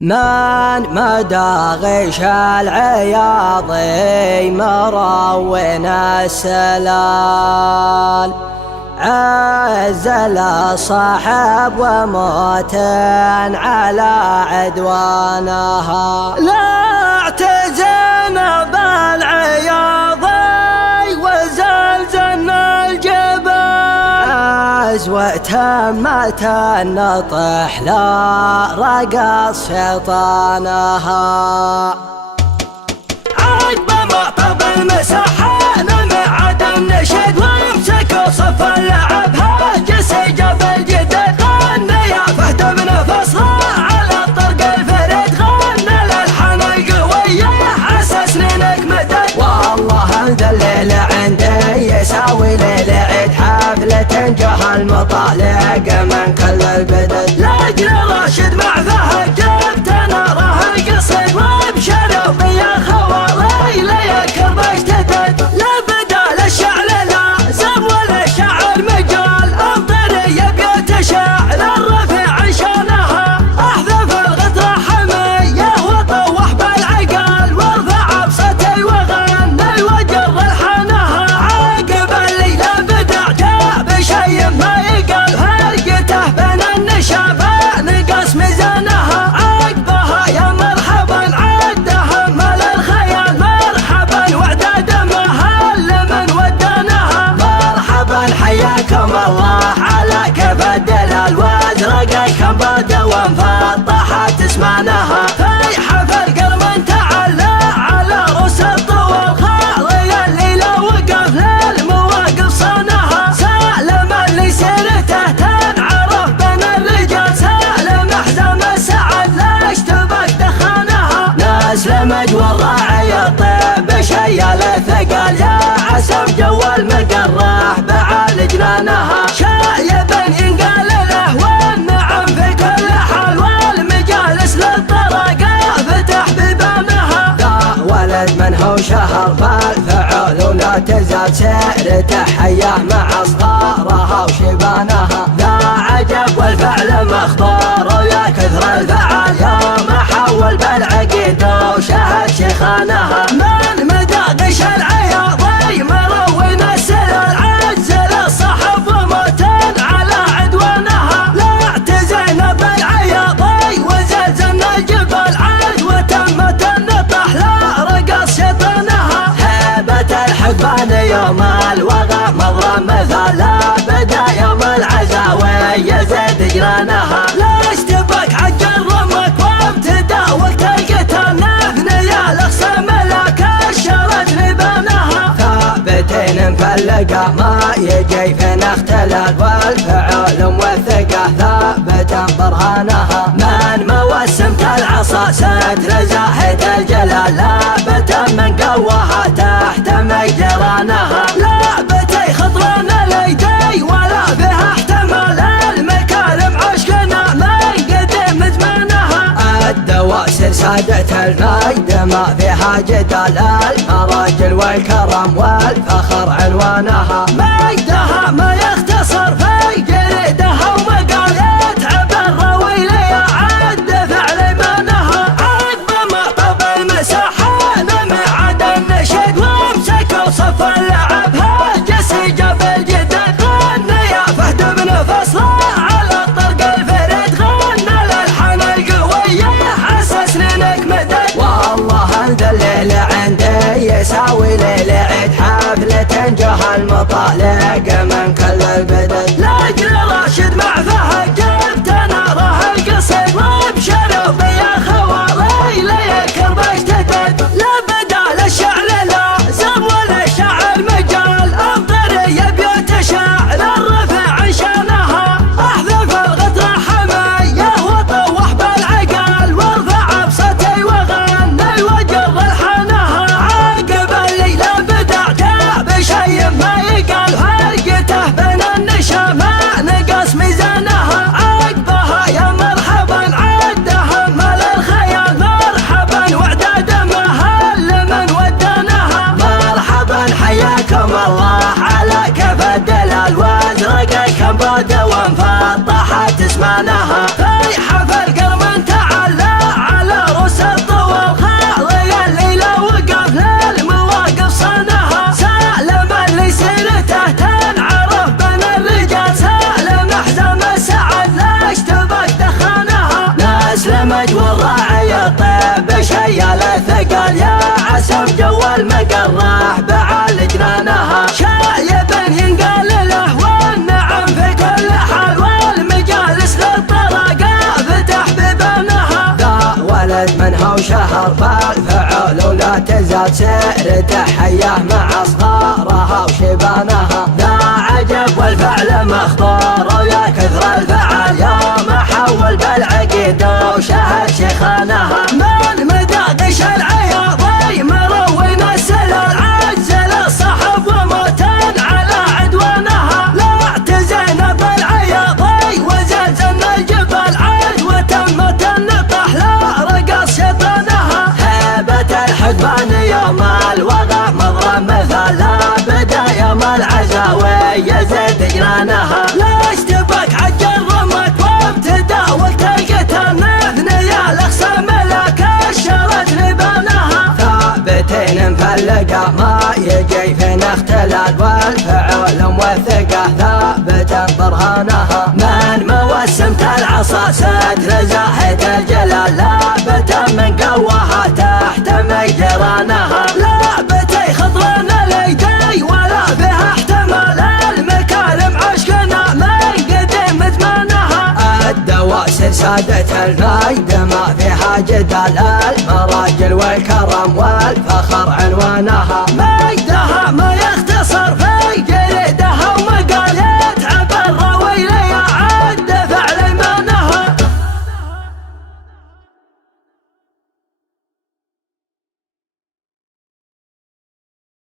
من مدى غش العياضي مروّن السلال عزل صاحب وموت على عدوانها. لا اعتزم بالعياضي وزلزل الجبال وتمت النطح لا رقص شيطانها. عقب معطب المسحان معد النشد ويمسك صف اللعب هاجس جاب الجدد غنى يا فهد بن فصلة على الطرق الفرد غنى للحن القوية عسى سنينك مدد. والله ذا الليل عندي يساوي ليل عيد حفلة جه المطالق من كل البدد. لاجل راشد مع فهد جبت ناره القصد وابشروا بيا خوالي ليك باشتدد. لا بدال الشعر لازم ولا شعر مجال الضري بيوت شعر الرفيع شانها احذف الغطرة حمية وطوح بالعقال وارفع بصوتي وغني وجر الحنها. عقب الليلة بدع جاء بشي ما يقال فرقته بين النشافة نقص ميزانها. عقبها يا مرحبا عدها مال الخيال مرحبا وعداد مهل من ودانها. مرحبا حياكم الله على كيف الدلال وازرقكم برد وانفضحت اسمانها. في حفل قرم تعلى على رؤوس الطول خاضي الليلة وقف للمواقف صانها. سالم اللي سيرته تنعرف بين الرجال سالم احزام السعد ليش تبك دخانها. ناس لمج والراعي الطيب شيال الثقال يا عسم جو المقرح بعال جنانها. شايب ينقال له والنعم في كل حال والمجالس للطرقة فتح ببانها. ذا ولد من هو شهر بالفعل ولا تزال سيرته حياه مع اصغارها وشبانها. ذا عجب والفعل مخبار ويا كثر الفعل يوم حول بالعقيده وشهد شيخانها. من مداقش العياضي مروّن السلال عزل الصحف وموتن على عدوانها. لا اعتزين بالعياضي وزلزلنا الجبال عاد وتمت النطح لا رقص شيطانها. هيبة الحقبان يوم الوغى مضرب مثال لا بدا يوم العزاوي يزيد جرانها. ليش تبك عجل رمك وابتدى وقت القتال نفني يا الاخصام لك الشرج لبانها. ثابتين مفلقة ما يجي فين اختلال والفعل موثقة ثابتا برهانها. من موسمت العصا ستر زاهد الجلال لابتا من قواها تحت مجدرانها. لعبتي خطران الايدي ولا بها احتمال المكارم عشقنا من قديم زمانها. الدواسر سادة المجد ما فيها جدال المراجل والكرم والفخر عنوانها. مجدها ما يختصر في جريدها ومقال يتعب الراوي ليعد فعل ايمانها. عقب معطب المسحان معد النشد وامسكوا صف اللعب هاجس جاب الجدد غنى يا فهد بن فصلة على الطرق الفرد غنى للحن القوية عسى سنينك مدد. والله ذا الليل عندي يساوي ليل عيد حفلة جه المطالق من كل البدد. لاجل راشد مع فهد جبت ناره القصد وابشروا بيا خوالي ليك باشتدد. لا بدال الشعر لازم ولا شعر مجال الضري بيوت شعر الرفيع شانها احذف الغطرة حمية وطوح بالعقال وارفع بصوتي وغني وجر الحنها. عقب الليلة بدع جاء بشي ما يقال فرقته بين النشافة نقص ميزانها. عقبها يا مرحبا عدها مال الخيال مرحبا وعداد مهل من ودانها. مرحبا حياكم الله على كيف الدلال وازرقكم برد وانفضحت اسمانها. في حفل قرم تعلى بلد من هو شهر بالفعول ولا تزال سيرته حياه مع اصغارها وشبانها. لا عجب والفعل مخبار ويا كثر الفعل يا محول بالعقيده وشهد شيخانها. من مداقش العياضي مروين السلال عجل الصحب وموتان على عدوانها. لا اعتزينا بالعياضي وزلزل الجبال عاد وتمت النطح لا رقص شيطانها. هيبة الحدبان يوم الوضع مضرب مثال لا بدا يوم العزاوي يزيد جنانها. لا اشتبك عجل رمك وابتدى والتقيتها نثنيا الاخصام لك كشرت لبانها. ثابتين مفلقة ما يجي فين اختلال والفعول موثقة ثابتا برهانها. من موسمة العصا ستر زاهد الجلال لابتا من قواها تحت مجرانها. لعبتي خضران الايدي ولا بها احتمال المكارم عشقنا من قديم ادمانها. الدواسر سادة الميد ما فيها جدال المراجل والكرم والفخر عنوانها. مجدها ما يختصر في جريدها ومقالها